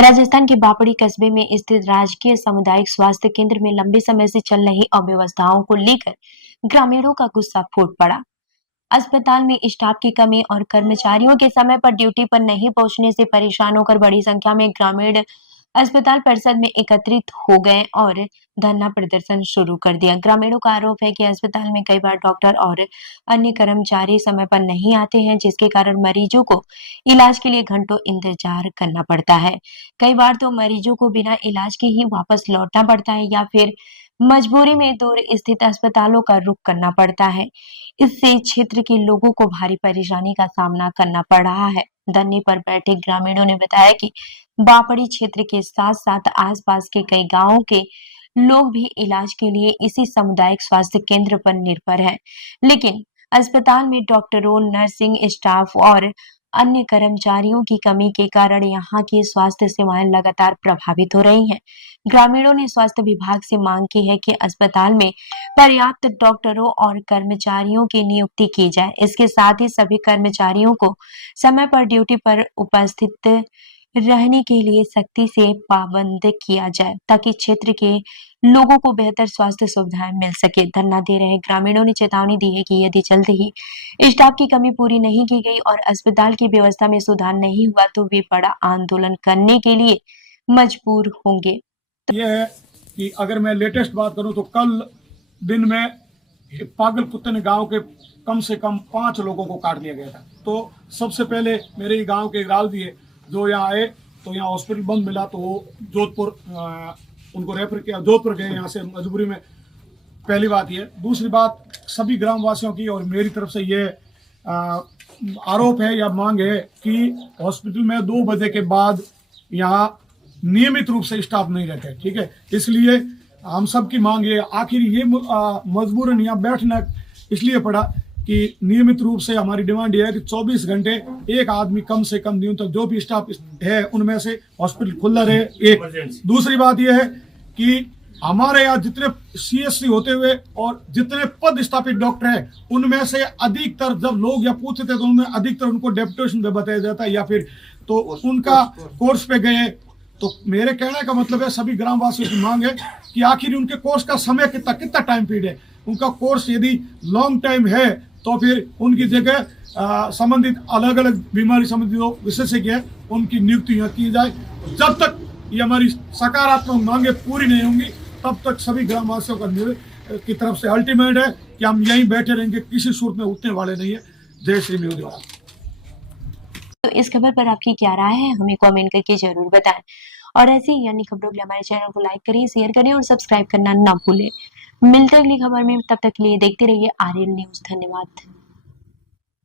राजस्थान के बापड़ी कस्बे में स्थित राजकीय सामुदायिक स्वास्थ्य केंद्र में लंबे समय से चल रही अव्यवस्थाओं को लेकर ग्रामीणों का गुस्सा फूट पड़ा। अस्पताल में स्टाफ की कमी और कर्मचारियों के समय पर ड्यूटी पर नहीं पहुंचने से परेशान होकर बड़ी संख्या में ग्रामीण अस्पताल परिसर में एकत्रित हो गए और धरना प्रदर्शन शुरू कर दिया। ग्रामीणों का आरोप है कि अस्पताल में कई बार डॉक्टर और अन्य कर्मचारी समय पर नहीं आते हैं, जिसके कारण मरीजों को इलाज के लिए घंटों इंतजार करना पड़ता है। कई बार तो मरीजों को बिना इलाज के ही वापस लौटना पड़ता है या फिर मजबूरी में दूर स्थित अस्पतालों का रुख करना पड़ता है। इससे क्षेत्र के लोगों को भारी परेशानी का सामना करना पड़ रहा है। धरने पर बैठे ग्रामीणों ने बताया कि बापड़ी क्षेत्र के साथ-साथ आसपास के कई गांवों के लोग भी इलाज के लिए इसी सामुदायिक स्वास्थ्य केंद्र पर निर्भर हैं। लेकिन अस्पताल में डॉक्टरों, नर्सिंग स्टाफ और अन्य कर्मचारियों की कमी के कारण यहाँ की स्वास्थ्य सेवाएं लगातार प्रभावित हो रही हैं। ग्रामीणों ने स्वास्थ्य विभाग से मांग की है कि अस्पताल में पर्याप्त डॉक्टरों और कर्मचारियों की नियुक्ति की जाए। इसके साथ ही सभी कर्मचारियों को समय पर ड्यूटी पर उपस्थित रहने के लिए सख्ती से पाबंद किया जाए, ताकि क्षेत्र के लोगों को बेहतर स्वास्थ्य सुविधाएं मिल सके। धरना दे रहे ग्रामीणों ने चेतावनी दी है कि यदि जल्द ही स्टाफ की कमी पूरी नहीं की गई और अस्पताल की व्यवस्था में सुधार नहीं हुआ तो वे बड़ा आंदोलन करने के लिए मजबूर होंगे। यह है कि अगर मैं लेटेस्ट बात करूं तो कल दिन में पागल कुत्ते ने गांव के कम से कम 5 लोगों को काट लिया गया था। तो सबसे पहले मेरे गांव के राल दिए जो यहाँ आए तो यहाँ हॉस्पिटल बंद मिला तो वो जोधपुर उनको रेफर किया, जोधपुर गए यहाँ से मजबूरी में। पहली बात ये। दूसरी बात सभी ग्रामवासियों की और मेरी तरफ से ये आरोप है या मांग है कि हॉस्पिटल में 2 बजे के बाद यहाँ नियमित रूप से स्टाफ नहीं रहते, ठीक है। इसलिए हम सब की मांग है, आखिर ये मजबूरन यहाँ बैठना इसलिए पड़ा कि नियमित रूप से हमारी डिमांड ये है कि 24 घंटे एक आदमी कम से कम दिन तक जो भी स्टाफ है उनमें से हॉस्पिटल खुला रहे। एक दूसरी बात यह है कि हमारे यहाँ जितने CSC होते हुए और जितने पद स्थापित डॉक्टर हैं उनमें से अधिकतर जब लोग या पूछते थे तो उनमें अधिकतर उनको डेपुटेशन पे बताया जाता है या फिर तो उनका कोर्स पे गए। तो मेरे कहने का मतलब है सभी ग्रामवासियों की मांग है कि आखिर उनके कोर्स का समय कितना टाइम पीरियड है। उनका कोर्स यदि लॉन्ग टाइम है तो फिर उनकी जगह संबंधित अलग अलग बीमारी संबंधित जो विशेषज्ञ है उनकी नियुक्ति यहाँ की जाए। जब तक ये हमारी सकारात्मक मांगे पूरी नहीं होंगी तब तक सभी ग्रामवासियों का की तरफ से अल्टीमेट है कि हम यहीं बैठे रहेंगे, किसी सूरत में उठने वाले नहीं है। जय श्री मोदी। तो इस खबर पर आपकी क्या राय है, हमें कमेंट करके जरूर बताएं और ऐसी ही अन्य खबरों के लिए हमारे चैनल को लाइक करिए, शेयर करिए और सब्सक्राइब करना ना भूलें। मिलते हैं अगली खबर में, तब तक के लिए देखते रहिए आर्यन न्यूज। धन्यवाद।